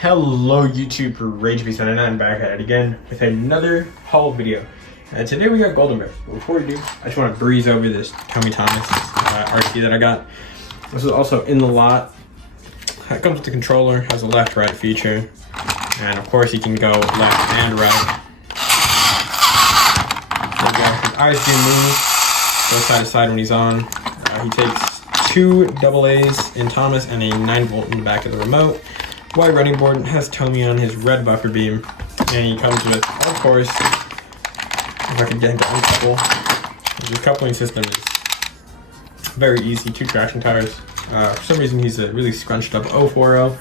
Hello YouTube, RageBeast99 back at it again with another haul video. And today we got Golden Bears. But before we do, I just want to breeze over this Tomy Thomas RC that I got. This is also in the lot. It comes with the controller, has a left-right feature, and of course you can go left and right. There you go. His eyes do move, go side to side when he's on. He takes two AA's in Thomas and a 9-volt in the back of the remote. Wide running board, has Tomy on his red buffer beam, and he comes with, of course, if I can get him to uncouple, the coupling system is very easy. 2 traction tires. For some reason he's a really scrunched up 040,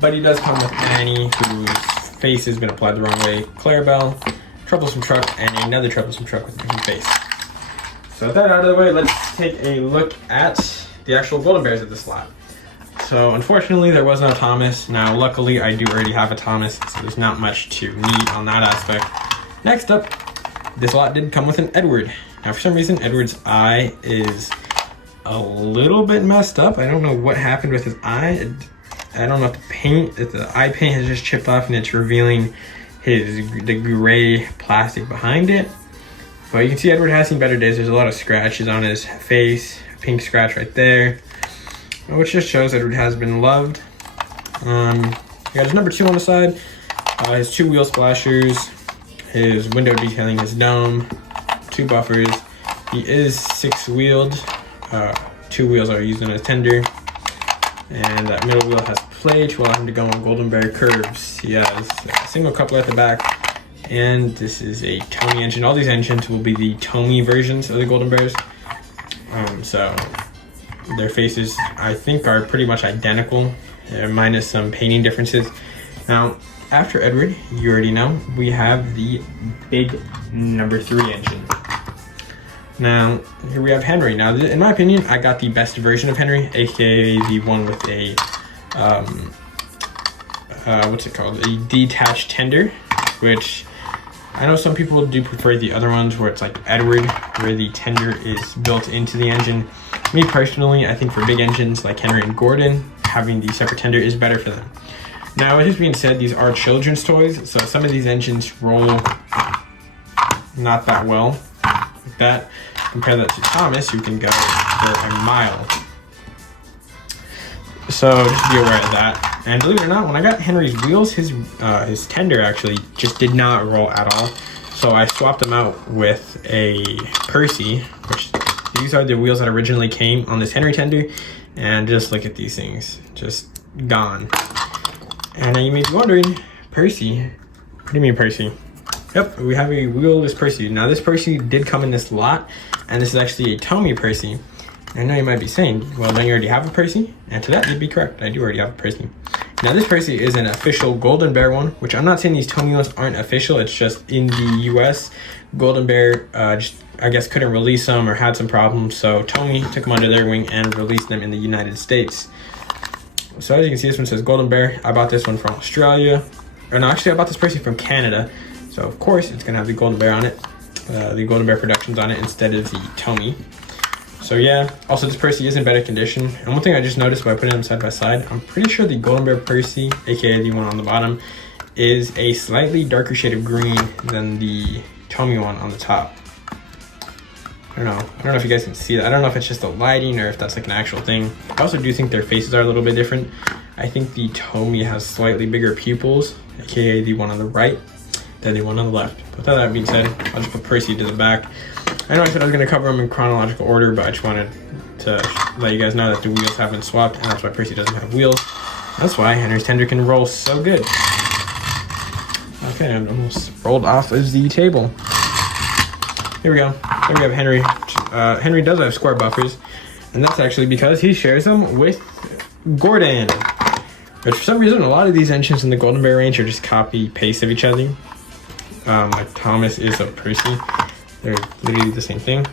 but he does come with Annie, whose face has been applied the wrong way, Clarabelle, troublesome truck, and another troublesome truck with a different face. So with that out of the way, let's take a look at the actual Golden Bears at this lot. So unfortunately there was no Thomas. Now luckily I do already have a Thomas, so there's not much to need on that aspect. Next up, this lot did come with an Edward. Now for some reason Edward's eye is a little bit messed up. I don't know what happened with his eye. I don't know if the eye paint has just chipped off and it's revealing the gray plastic behind it. But you can see Edward has seen better days. There's a lot of scratches on his face, a pink scratch right there, which just shows Edward has been loved. He got his number 2 on the side, his 2 wheel splashers, his window detailing, his dome, 2 buffers. He is 6-wheeled. 2 wheels are used in a tender, and that middle wheel has play to allow him to go on Golden Bear curves. He has a single coupler at the back, and this is a Tomy engine. All these engines will be the Tomy versions of the Golden Bears. So their faces, I think, are pretty much identical, minus some painting differences. Now, after Edward, you already know, we have the big number 3 engine. Now, here we have Henry. Now, in my opinion, I got the best version of Henry, aka the one with a, what's it called? A detached tender, which I know some people do prefer the other ones where it's like Edward, where the tender is built into the engine. Me personally, I think for big engines like Henry and Gordon, having the separate tender is better for them. Now, with this being said, these are children's toys, so some of these engines roll not that well. Like that. Compare that to Thomas, who can go for a mile. So just be aware of that. And believe it or not, when I got Henry's wheels, his tender actually just did not roll at all. So I swapped them out with a Percy, which these are the wheels that originally came on this Henry tender. And just look at these things, just gone. And now you may be wondering, Percy, what do you mean Percy? Yep, we have a wheelless Percy. Now this Percy did come in this lot, and this is actually a Tomy Percy. I know you might be saying, well, don't you already have a Percy? And to that, you'd be correct. I do already have a Percy. Now this Percy is an official Golden Bear one, which I'm not saying these Tomy ones aren't official. It's just in the US, Golden Bear just, I guess, couldn't release them or had some problems. So Tomy took them under their wing and released them in the United States. So as you can see, this one says Golden Bear. I bought this one from Australia. Or no, actually I bought this Percy from Canada. So of course it's gonna have the Golden Bear on it. The Golden Bear Productions on it instead of the Tomy. So yeah, also this Percy is in better condition. And one thing I just noticed by putting them side by side, I'm pretty sure the Golden Bear Percy, aka the one on the bottom, is a slightly darker shade of green than the Tomy one on the top. I don't know if you guys can see that. I don't know if it's just the lighting or if that's like an actual thing. I also do think their faces are a little bit different. I think the Tomy has slightly bigger pupils, aka the one on the right, than the one on the left. But with that being said, I'll just put Percy to the back. I know I said I was going to cover them in chronological order, but I just wanted to let you guys know that the wheels have been swapped, and that's why Percy doesn't have wheels. That's why Henry's tender can roll so good. Okay, I almost rolled off of the table. Here we go. There we have Henry. Henry does have square buffers, and that's actually because he shares them with Gordon. But for some reason, a lot of these engines in the Golden Bear range are just copy-paste of each other. Like Thomas is a Percy. They're literally the same thing.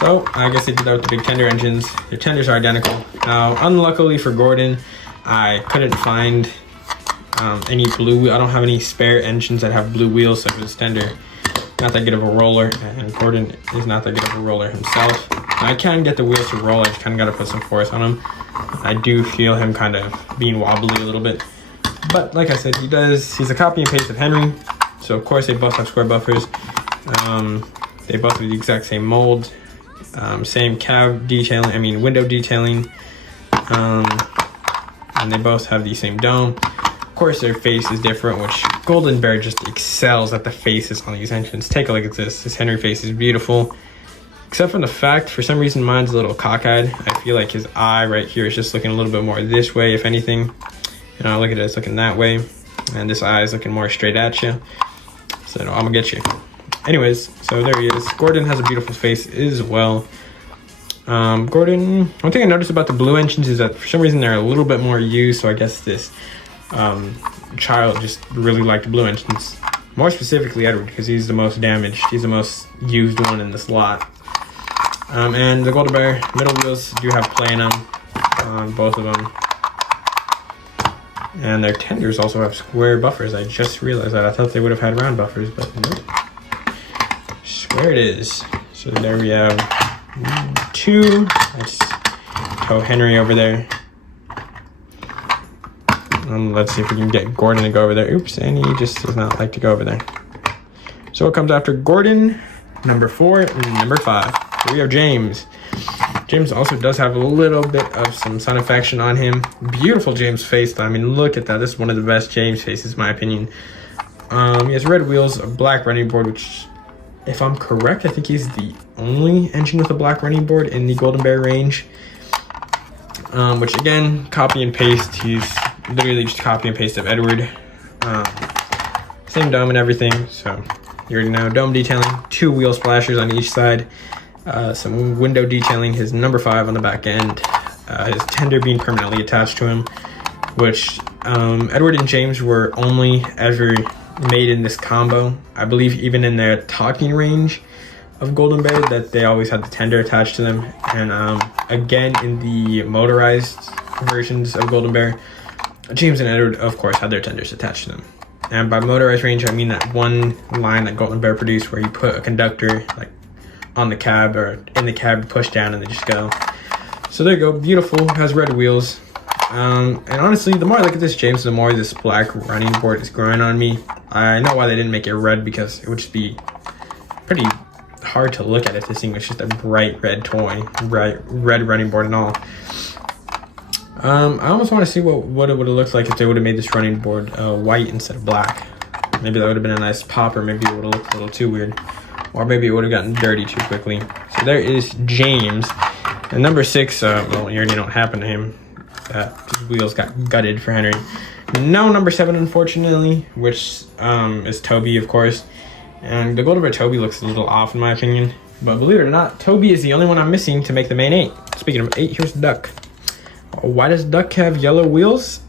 So I guess they did that with the big tender engines. Their tenders are identical. Now, unluckily for Gordon, I couldn't find any blue. I don't have any spare engines that have blue wheels, so his tender not that good of a roller, and Gordon is not that good of a roller himself. I can get the wheels to roll. I just kind of got to put some force on them. I do feel him kind of being wobbly a little bit. But like I said, he's a copy and paste of Henry. So of course they both have square buffers. They both have the exact same mold. Same cab detailing, window detailing. And they both have the same dome. Of course their face is different, which Golden Bear just excels at the faces on these engines. Take a look at this. This Henry face is beautiful. Except for the fact, for some reason mine's a little cockeyed. I feel like his eye right here is just looking a little bit more this way, if anything. Look at it, it's looking that way. And this eye is looking more straight at you. So I'm gonna get you. Anyways, so there he is. Gordon has a beautiful face as well. Gordon, one thing I noticed about the blue engines is that for some reason they're a little bit more used. So I guess this child just really liked blue engines. More specifically Edward, because he's the most damaged. He's the most used one in this lot. And the Golden Bear middle wheels do have play in them, both of them. And their tenders also have square buffers. I just realized that. I thought they would have had round buffers, but nope. Square it is. So there we have 2. Let's tow Henry over there. Let's see if we can get Gordon to go over there. Oops, and he just does not like to go over there. So what comes after Gordon? Number 4 and number 5. Here we have James. James also does have a little bit of some sun affection on him. Beautiful James face though. Look at that. This is one of the best James faces in my opinion. He has red wheels, a black running board, which, if I'm correct, I think he's the only engine with a black running board in the Golden Bear range. Which again, copy and paste. He's literally just copy and paste of Edward. Same dome and everything. So you already know. Dome detailing, 2 wheel splashers on each side. Some window detailing, his number 5 on the back end, his tender being permanently attached to him, which Edward and James were only ever made in this combo. I believe even in their talking range of Golden Bear that they always had the tender attached to them. And again, in the motorized versions of Golden Bear, James and Edward of course had their tenders attached to them. And by motorized range, I mean that one line that Golden Bear produced where you put a conductor like on the cab or in the cab, push down and they just go. So there you go, beautiful, has red wheels. And honestly, the more I look at this James, the more this black running board is growing on me. I know why they didn't make it red, because it would just be pretty hard to look at it to see it's just a bright red toy, bright red running board and all. I almost want to see what it would have looked like if they would have made this running board white instead of black. Maybe that would have been a nice pop, or maybe it would have looked a little too weird. Or maybe it would have gotten dirty too quickly. So there is James. And number 6, well, you already know what happened to him. His wheels got gutted for Henry. No number 7, unfortunately, which is Toby, of course. And the Golden Bear Toby looks a little off in my opinion. But believe it or not, Toby is the only one I'm missing to make the main 8. Speaking of 8, here's Duck. Why does Duck have yellow wheels?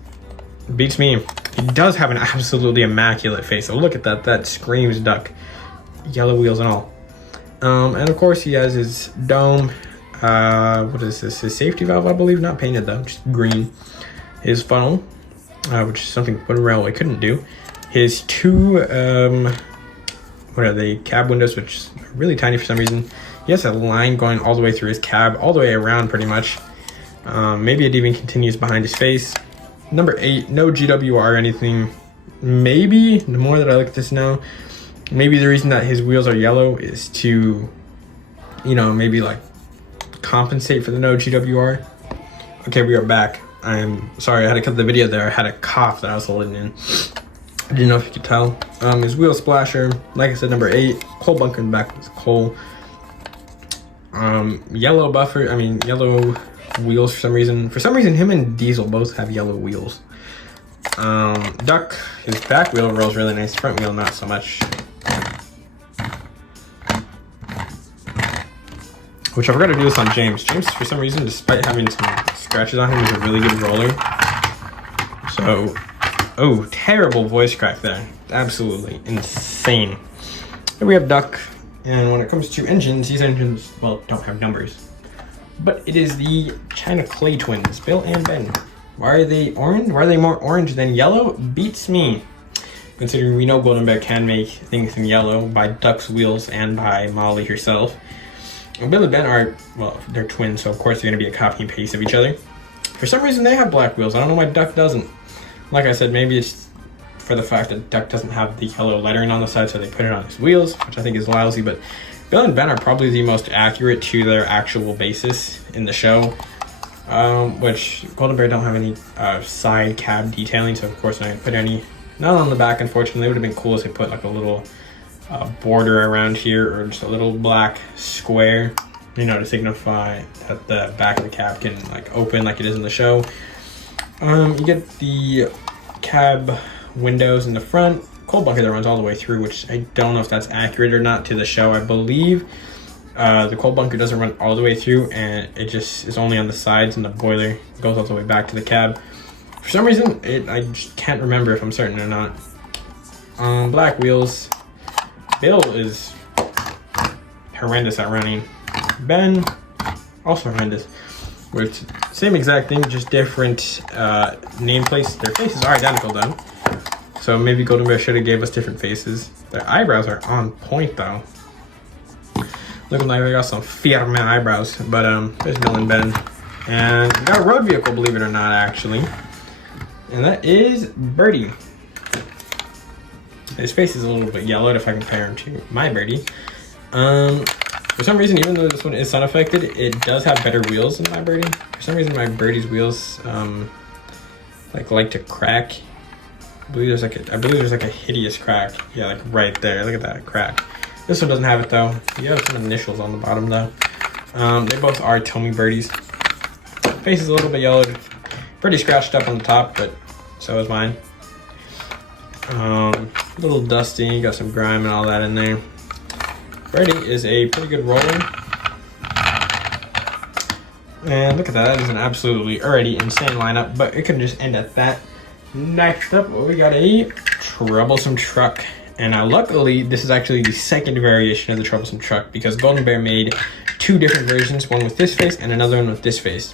Beats me. He does have an absolutely immaculate face. So look at that. That screams Duck. Yellow wheels and all. And of course he has his dome. What is this? His safety valve, I believe. Not painted though, just green. His funnel, which is something Wood Railway couldn't do. His 2, what are they? Cab windows, which is really tiny for some reason. He has a line going all the way through his cab, all the way around pretty much. Maybe it even continues behind his face. Number 8, no GWR or anything. Maybe, the more that I look at this now, maybe the reason that his wheels are yellow is to, maybe like compensate for the no GWR. Okay, we are back. I'm sorry, I had to cut the video there. I had a cough that I was holding in. I didn't know if you could tell. His wheel splasher, like I said, number 8. Coal bunker in the back was coal. Yellow buffer, yellow wheels for some reason. For some reason, him and Diesel both have yellow wheels. Duck, his back wheel rolls really nice. Front wheel, not so much. Which I forgot to do this on James. James, for some reason, despite having some scratches on him, is a really good roller. So, oh, terrible voice crack there. Absolutely insane. Here we have Duck. And when it comes to engines, these engines, well, don't have numbers. But it is the China Clay twins, Bill and Ben. Why are they orange? Why are they more orange than yellow? Beats me. Considering we know Golden Bear can make things in yellow by Duck's wheels and by Molly herself. And Bill and Ben are, well, they're twins, so of course they're going to be a copy and paste of each other. For some reason, they have black wheels. I don't know why Duck doesn't. Like I said, maybe it's for the fact that Duck doesn't have the yellow lettering on the side, so they put it on his wheels, which I think is lousy. But Bill and Ben are probably the most accurate to their actual basis in the show. Which Golden Bear don't have any side cab detailing, so of course I didn't put any. Not on the back, unfortunately. It would have been cool if they put like a little border around here, or just a little black square, you know, to signify that the back of the cab can like open like it is in the show. You get the cab windows in the front, cold bunker that runs all the way through, which I don't know if that's accurate or not to the show. I believe the cold bunker doesn't run all the way through, and it just is only on the sides, and the boiler goes all the way back to the cab. For some reason, I just can't remember if I'm certain or not. Black wheels. Bill is horrendous at running. Ben, also horrendous. With same exact thing, just different nameplates. Their faces are identical though. So maybe Golden Bear should have gave us different faces. Their eyebrows are on point though. Looking like they got some firme eyebrows. But there's Bill and Ben. And we got a road vehicle, believe it or not, actually. And that is Birdie. His face is a little bit yellowed if I compare him to my Birdie. For some reason, even though this one is sun affected, it does have better wheels than my Birdie. For some reason, my Birdie's wheels like to crack. I believe there's like a hideous crack. Yeah, like right there. Look at that crack. This one doesn't have it though. You have some initials on the bottom though. They both are Tomy Birdies. Face is a little bit yellowed. Pretty scratched up on the top, but so is mine. A little dusty, got some grime and all that in there. Birdie is a pretty good roller. And look at that is an absolutely already insane lineup, but it could just end at that. Next up, we got a Troublesome Truck. And now luckily, this is actually the second variation of the Troublesome Truck, because Golden Bear made two different versions, one with this face and another one with this face.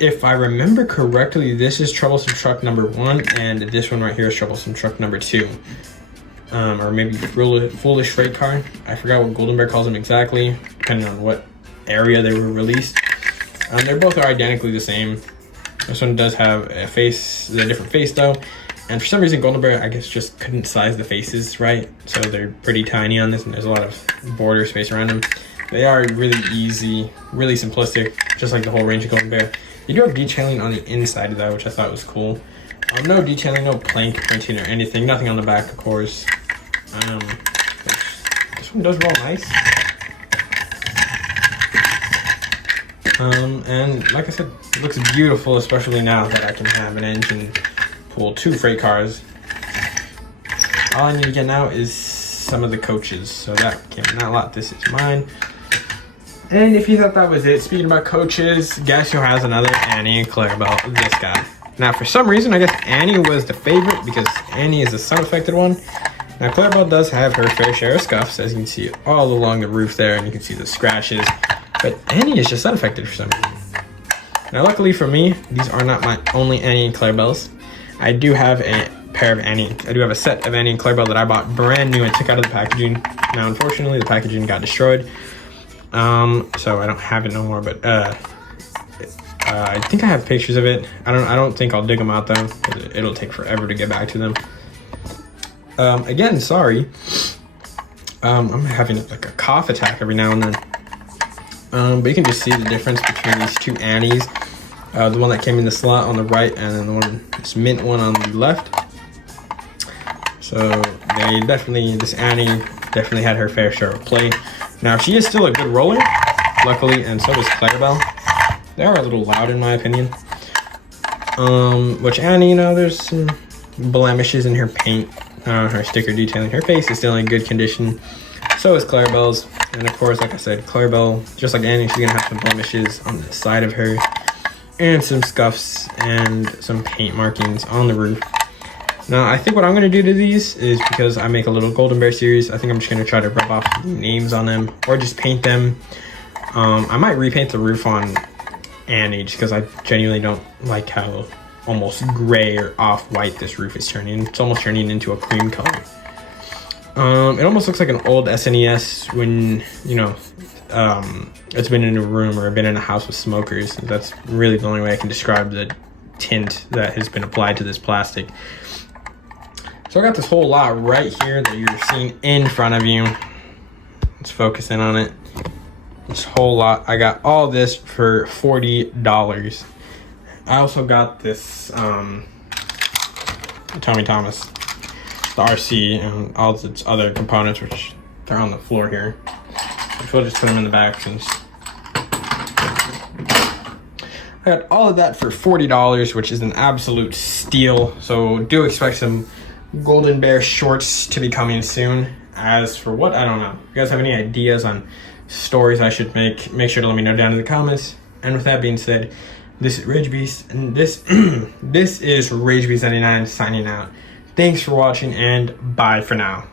If I remember correctly, this is Troublesome Truck number 1, and this one right here is Troublesome Truck number 2. Or maybe Foolish Freight Car. I forgot what Golden Bear calls them exactly, depending on what area they were released. They both are identically the same. This one does have a different face though. And for some reason, Golden Bear, I guess, just couldn't size the faces right. So they're pretty tiny on this, and there's a lot of border space around them. They are really easy, really simplistic, just like the whole range of Golden Bear. You do have detailing on the inside of that, which I thought was cool. No detailing, no plank printing or anything. Nothing on the back, of course. This one does roll nice. And like I said, it looks beautiful, especially now that I can have an engine pull 2 freight cars. All I need to get now is some of the coaches. So that came not a lot. This is mine. And if you thought that was it, speaking about coaches, guess who has another Annie and Clarabelle? This guy. Now, for some reason, I guess Annie was the favorite because Annie is the sun-affected one. Now, Clarabelle does have her fair share of scuffs, as you can see all along the roof there, and you can see the scratches. But Annie is just sun-affected for some reason. Now, luckily for me, these are not my only Annie and Clarabelles. I do have a pair of Annie. I do have a set of Annie and Clarabelle that I bought brand new and took out of the packaging. Now, unfortunately, the packaging got destroyed. So I don't have it no more, but I think I have pictures of it. I don't think I'll dig them out though, because it'll take forever to get back to them. Again, sorry. I'm having like a cough attack every now and then. But you can just see the difference between these two Annies. The one that came in the slot on the right, and then the one, this mint one on the left. So this Annie definitely had her fair share of play. Now, she is still a good roller, luckily, and so is Clarabelle. They are a little loud, in my opinion. Which Annie, you know, there's some blemishes in her paint, her sticker detailing. Her face is still in good condition. So is Clarabelle's. And of course, like I said, Clarabelle, just like Annie, she's gonna have some blemishes on the side of her, and some scuffs and some paint markings on the roof. Now, I think what I'm going to do to these is, because I make a little Golden Bear series, I think I'm just going to try to rub off names on them or just paint them. I might repaint the roof on Annie just because I genuinely don't like how almost gray or off-white this roof is turning. It's almost turning into a cream color. It almost looks like an old SNES when, you know, it's been in a room or been in a house with smokers. That's really the only way I can describe the tint that has been applied to this plastic. So I got this whole lot right here that you're seeing in front of you. Let's focus in on it. This whole lot. I got all this for $40. I also got this Tomy Thomas, the RC, and all its other components, which they're on the floor here. We'll just put them in the back since I got all of that for $40, which is an absolute steal. So do expect some Golden Bear shorts to be coming soon. As for what, I don't know. If you guys have any ideas on stories I should make sure to let me know down in the comments. And with that being said, this is Rage Beast, and this is Rage Beast 99 signing out. Thanks for watching, and bye for now.